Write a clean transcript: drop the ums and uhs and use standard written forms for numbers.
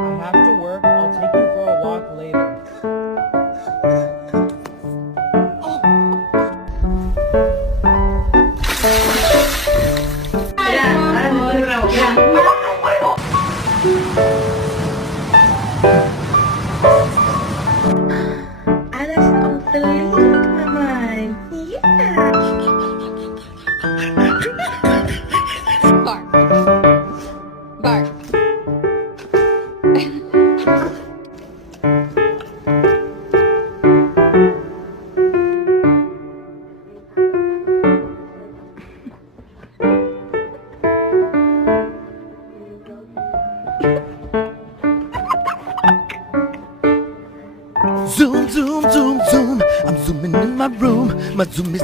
I have to work. I'll take you for a walk later. Ada ang telik naman. Yeah. Bark. Bark. Zoom, zoom, zoom, zoom. I'm zooming in my room. My zoom is